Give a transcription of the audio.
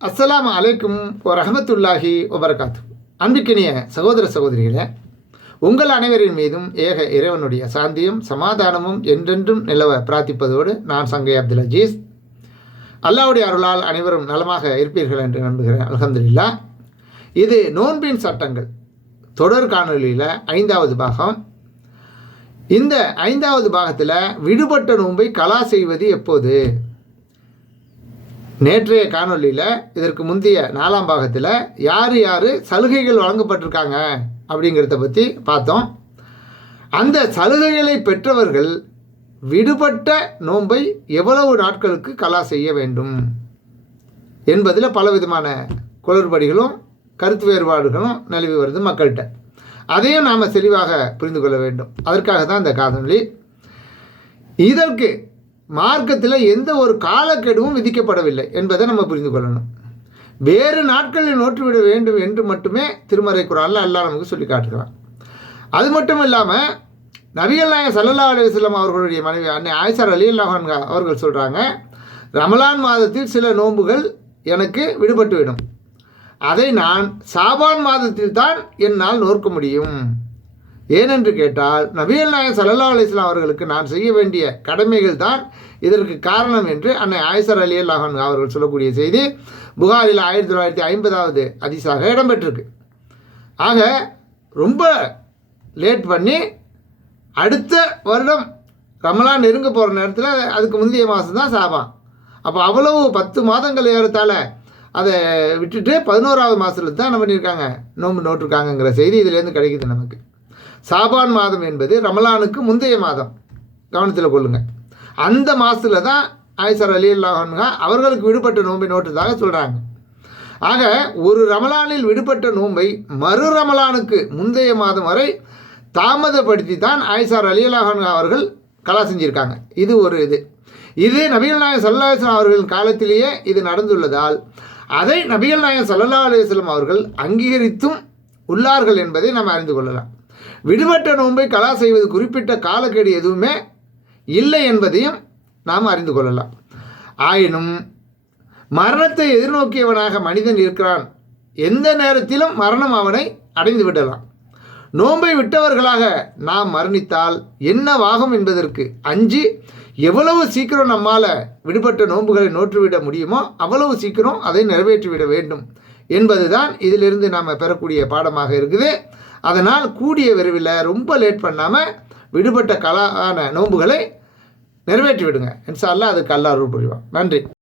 அஸ்லாம் அலைக்கும் ரஹமத்துல்லாஹி ஒபர்காத்து அன்பிக்கினிய சகோதர சகோதரிகளே உங்கள் அனைவரின் மீதும் ஏக இறைவனுடைய சாந்தியும் சமாதானமும் என்றென்றும் நிலவ பிரார்த்திப்பதோடு நான் சங்கை அப்துல் அஜீஸ். அல்லாவுடைய அருளால் அனைவரும் நலமாக இருப்பீர்கள் என்று நம்புகிறேன். அல்ஹம்துலில்லா. இது நோன்பின் சட்டங்கள். தொடர் காணொலியில் ஐந்தாவது பாகம். இந்த ஐந்தாவது பாகத்தில் விடுபட்ட நோன்பை கலா செய்வது எப்போது? நேற்றைய காணொளியில் இதற்கு முந்தைய நாலாம் பாகத்தில் யார் யார் சலுகைகள் வழங்கப்பட்டிருக்காங்க அப்படிங்கிறத பற்றி பார்த்தோம். அந்த சலுகைகளை பெற்றவர்கள் விடுபட்ட நோன்பை எவ்வளவு நாட்களுக்கு கலா செய்ய வேண்டும் என்பதில் பலவிதமான குளறுபடிகளும் கருத்து வேறுபாடுகளும் நிலவி வருது மக்கள்கிட்ட. அதையும் நாம் தெளிவாக புரிந்து கொள்ள வேண்டும். அதற்காக தான் இந்த காணொலி இதற்கு மார்க்கத்தில் எந்த ஒரு காலக்கெடுவும் விதிக்கப்படவில்லை என்பதை நம்ம புரிந்து கொள்ளணும். வேறு நாட்களில் நோற்றுவிட வேண்டும் என்று மட்டுமே திருமறை குரானில் அல்லா நமக்கு சொல்லி காட்டுகிறான். அது மட்டும் இல்லாமல் நபிகள் நாயகம் சல்லல்லா அலுவலம் அவர்களுடைய மனைவி அன்னை ஆயிசார் அலி அல்லாஹான் அவர்கள் சொல்கிறாங்க ரமலான் மாதத்தில் சில நோன்புகள் எனக்கு விடுபட்டுவிடும். அதை நான் சாபான் மாதத்தில் தான் என்னால் நோக்க முடியும். ஏனென்று கேட்டால் நபிகள் நாயகம் சல்லா அலிஸ்லாம் அவர்களுக்கு நான் செய்ய வேண்டிய கடமைகள் தான் இதற்கு காரணம் என்று அன்னை ஆயிசர் அலி அல்லாஹன் அவர்கள் சொல்லக்கூடிய செய்தி புகாரில் ஆயிரத்தி தொள்ளாயிரத்தி ஐம்பதாவது அதிசாக இடம்பெற்றிருக்கு. ஆக ரொம்ப லேட் பண்ணி அடுத்த வருடம் ரமலான் நெருங்க போகிற நேரத்தில் அதுக்கு முந்தைய மாதம் தான் சாபான். அப்போ அவ்வளவு பத்து மாதங்கள் ஏறத்தால் அதை விட்டுட்டு பதினோராவது மாதத்தில் தான் என்ன பண்ணியிருக்காங்க நோன்பு நோட்டிருக்காங்கங்கிற செய்தி இதுலேருந்து கிடைக்குது நமக்கு. சாபான் மாதம் என்பது ரமலானுக்கு முந்தைய மாதம். கவனத்தில் கொள்ளுங்கள் அந்த மாதத்தில் தான் ஆயிசர் அலி அல்லாஹன்கா அவர்களுக்கு விடுபட்ட நோன்பை நோட்டுதாக சொல்கிறாங்க ஆக ஒரு ரமலானில் விடுபட்ட நோன்பை மறு ரமலானுக்கு முந்தைய மாதம் வரை தாமதப்படுத்தி தான் ஆயிசார் அலி அல்லாஹன்கா அவர்கள் கலா செஞ்சுருக்காங்க. இது ஒரு இது. இது நபிகள் நாயகம் சல்லா அலிஸ்லாம் அவர்களின் காலத்திலேயே இது நடந்துள்ளதால் அதை நபிகள் நாயகம் சல்லா அலுவலாம் அவர்கள் அங்கீகரித்தும் உள்ளார்கள் என்பதை நாம் அறிந்து கொள்ளலாம். விடுபட்ட நோன்பை கலா செய்வது குறிப்பிட்ட காலக்கெடு எதுவுமே இல்லை என்பதையும் நாம் அறிந்து கொள்ளலாம். ஆயினும் மரணத்தை எதிர்நோக்கியவனாக மனிதன் இருக்கிறான். எந்த நேரத்திலும் மரணம் அவனை அடைந்து விடலாம். நோன்பை விட்டவர்களாக நாம் மரணித்தால் என்னவாகும் என்பதற்கு அஞ்சு எவ்வளவு சீக்கிரம் நம்மால் விடுபட்ட நோன்புகளை நோற்றுவிட முடியுமோ அவ்வளவு சீக்கிரம் அதை நிறைவேற்றிவிட வேண்டும். என்பதுதான் இதிலிருந்து நாம் பெறக்கூடிய பாடமாக இருக்குது. அதனால் கூடிய விரைவில் ரொம்ப லேட் பண்ணாமல் விடுபட்ட கலான நோன்புகளை நிறைவேற்றி விடுங்க இன்ஷா அது அதுக்கு அல்லாஹ் அருள் புரிவான். நன்றி.